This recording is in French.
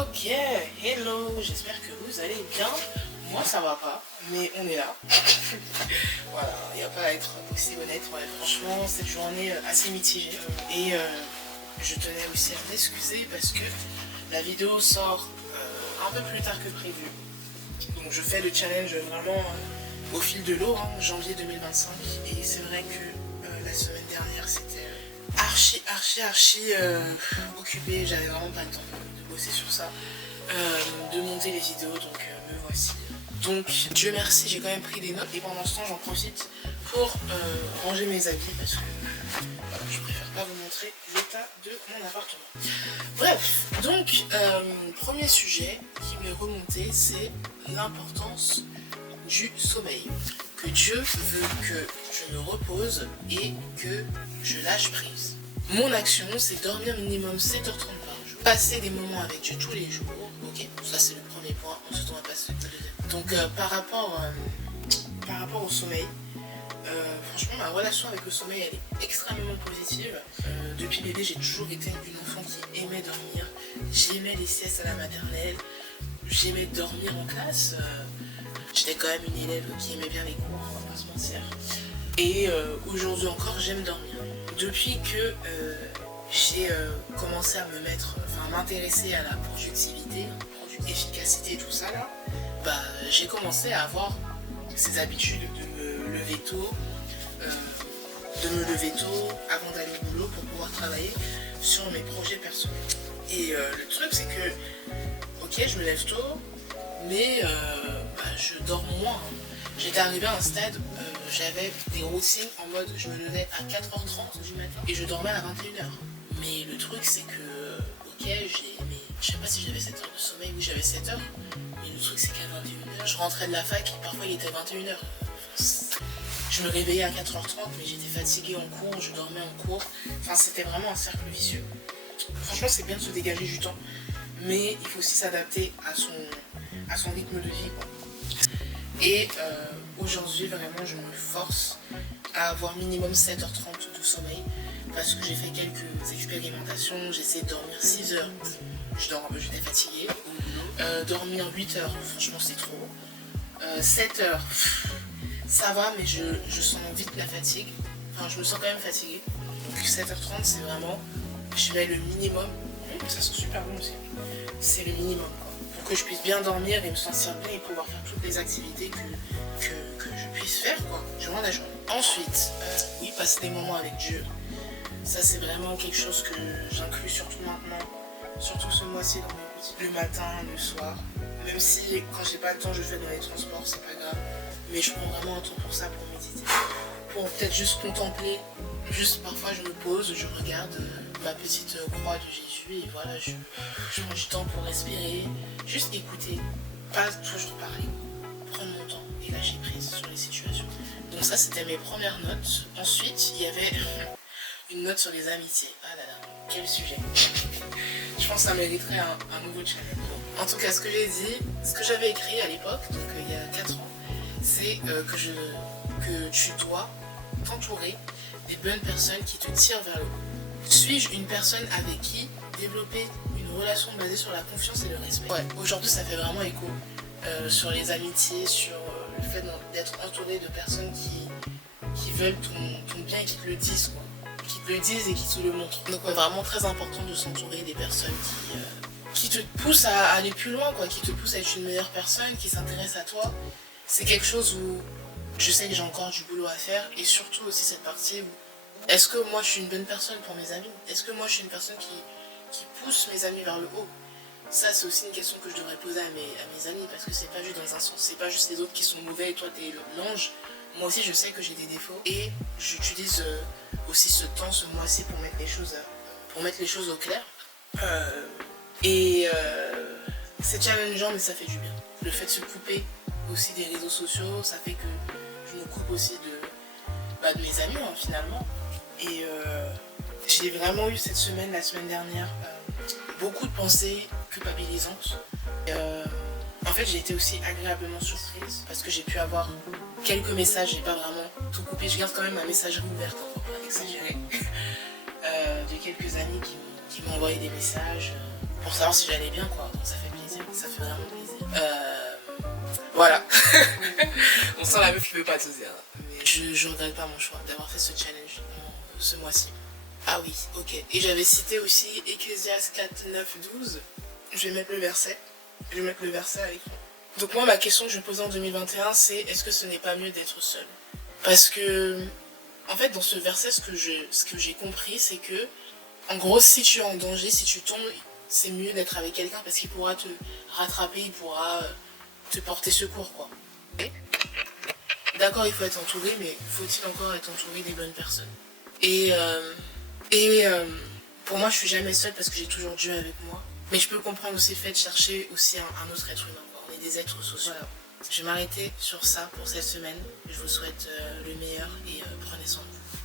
Ok, hello, j'espère que vous allez bien. Moi ça va pas, mais on est là. Voilà, il n'y a pas à être aussi honnête. Ouais, franchement, cette journée assez mitigée. Et je tenais aussi à m'excuser parce que la vidéo sort un peu plus tard que prévu. Donc je fais le challenge vraiment au fil de l'eau, hein, janvier 2025. Et c'est vrai que la semaine dernière c'était archi occupé. J'avais vraiment pas le temps de bosser sur ça, de monter les vidéos, donc me voici. Donc Dieu merci, j'ai quand même pris des notes et pendant ce temps j'en profite pour ranger mes habits parce que voilà, je préfère pas vous montrer l'état de mon appartement. Bref, donc premier sujet qui m'est remonté, c'est l'importance du sommeil. Que Dieu veut que je me repose et que je lâche prise. Mon action, c'est dormir minimum 7h30 par jour. Passer des moments avec Dieu tous les jours. Ok, ça c'est le premier point. Ensuite on va passer au deuxième. Donc par rapport au sommeil, franchement ma relation avec le sommeil elle est extrêmement positive. Depuis bébé j'ai toujours été une enfant qui aimait dormir. J'aimais les siestes à la maternelle. J'aimais dormir en classe. J'étais quand même une élève qui aimait bien les cours, on va pas se mentir. Et aujourd'hui encore, j'aime dormir. Depuis que j'ai commencé à m'intéresser à la productivité, efficacité, tout ça là, j'ai commencé à avoir ces habitudes de me lever tôt, avant d'aller au boulot pour pouvoir travailler sur mes projets personnels. Et le truc c'est que, ok, je me lève tôt, mais je dors moins. J'étais arrivée à un stade où j'avais des routines en mode je me levais à 4h30 du matin et je dormais à 21h. Mais le truc c'est que, ok, je sais pas si j'avais 7 heures de sommeil, oui j'avais 7 heures, mais le truc c'est qu'à 21h, je rentrais de la fac, parfois il était 21h. Je me réveillais à 4h30 mais j'étais fatiguée en cours, je dormais en cours, enfin c'était vraiment un cercle vicieux. Franchement c'est bien de se dégager du temps, mais il faut aussi s'adapter à son rythme de vie, quoi. Et aujourd'hui vraiment je me force à avoir minimum 7h30 de sommeil parce que j'ai fait quelques expérimentations, j'essaie de dormir 6 heures, j'étais fatiguée, dormir 8 heures, franchement c'est trop, 7 heures, ça va mais je sens vite la fatigue, enfin je me sens quand même fatiguée, donc 7h30 c'est vraiment, je mets le minimum, ça sent super bon aussi, c'est le minimum quoi, pour que je puisse bien dormir et me sentir bien et pouvoir faire toutes les activités que je puisse faire quoi, durant la journée. Ensuite, oui, passer des moments avec Dieu, ça c'est vraiment quelque chose que j'inclus surtout maintenant, surtout ce mois-ci dans mes routines. Le matin, le soir, même si quand j'ai pas le temps je le fais dans les transports, c'est pas grave, mais je prends vraiment un temps pour ça, pour méditer, pour peut-être juste contempler, juste parfois je me pose, je regarde ma petite croix de Jésus et voilà, je prends du temps pour respirer, juste écouter, pas toujours parler, prendre mon temps et lâcher prise sur les situations. Donc ça c'était mes premières notes. Ensuite il y avait une note sur les amitiés. Ah là là, quel sujet. Je pense que ça mériterait un nouveau challenge. En tout cas ce que j'ai dit, ce que j'avais écrit à l'époque, donc il y a 4 ans, c'est que tu dois t'entourer des bonnes personnes qui te tirent vers le haut. Suis-je une personne avec qui développer une relation basée sur la confiance et le respect? Ouais, aujourd'hui ça fait vraiment écho sur les amitiés, sur le fait d'être entouré de personnes qui veulent ton bien et qui te le disent quoi. Qui te le disent et qui te le montrent. Donc c'est vraiment très important de s'entourer des personnes qui te poussent à aller plus loin quoi, qui te poussent à être une meilleure personne, qui s'intéressent à toi. C'est quelque chose où je sais que j'ai encore du boulot à faire et surtout aussi cette partie où est-ce que moi je suis une bonne personne pour mes amis? Est-ce que moi je suis une personne qui pousse mes amis vers le haut? Ça c'est aussi une question que je devrais poser à mes amis parce que c'est pas juste dans un sens, c'est pas juste les autres qui sont mauvais et toi t'es l'ange. Moi aussi je sais que j'ai des défauts et j'utilise aussi ce temps, ce mois-ci pour mettre les choses au clair. C'est challengeant mais ça fait du bien. Le fait de se couper aussi des réseaux sociaux, ça fait que je me coupe aussi de mes amis hein, finalement. Et j'ai vraiment eu cette semaine, la semaine dernière, beaucoup de pensées culpabilisantes. En fait j'ai été aussi agréablement surprise parce que j'ai pu avoir quelques messages, j'ai pas vraiment tout coupé, je garde quand même ma messagerie ouverte, hein, pour pas exagérer, de quelques amis qui qui m'ont envoyé des messages pour savoir si j'allais bien, quoi. Donc ça fait plaisir, ça fait vraiment plaisir. Voilà. On sent la meuf qui veut pas tout dire. Mais je regrette pas mon choix d'avoir fait ce challenge ce mois-ci. Ah oui, ok. Et j'avais cité aussi Ecclésiaste 4, 9, 12. Je vais mettre le verset. Je vais mettre le verset à l'écran. Donc moi, ma question que je me posais en 2021, c'est est-ce que ce n'est pas mieux d'être seul? Parce que, en fait, dans ce verset, ce que j'ai compris, c'est que, en gros, si tu es en danger, si tu tombes, c'est mieux d'être avec quelqu'un parce qu'il pourra te rattraper, il pourra te porter secours, quoi. D'accord, il faut être entouré, mais faut-il encore être entouré des bonnes personnes? Et pour moi, je suis jamais seule parce que j'ai toujours Dieu avec moi. Mais je peux comprendre aussi le fait de chercher aussi un autre être humain, quoi. On est des êtres sociaux. Voilà. Je vais m'arrêter sur ça pour cette semaine. Je vous souhaite le meilleur et prenez soin de vous.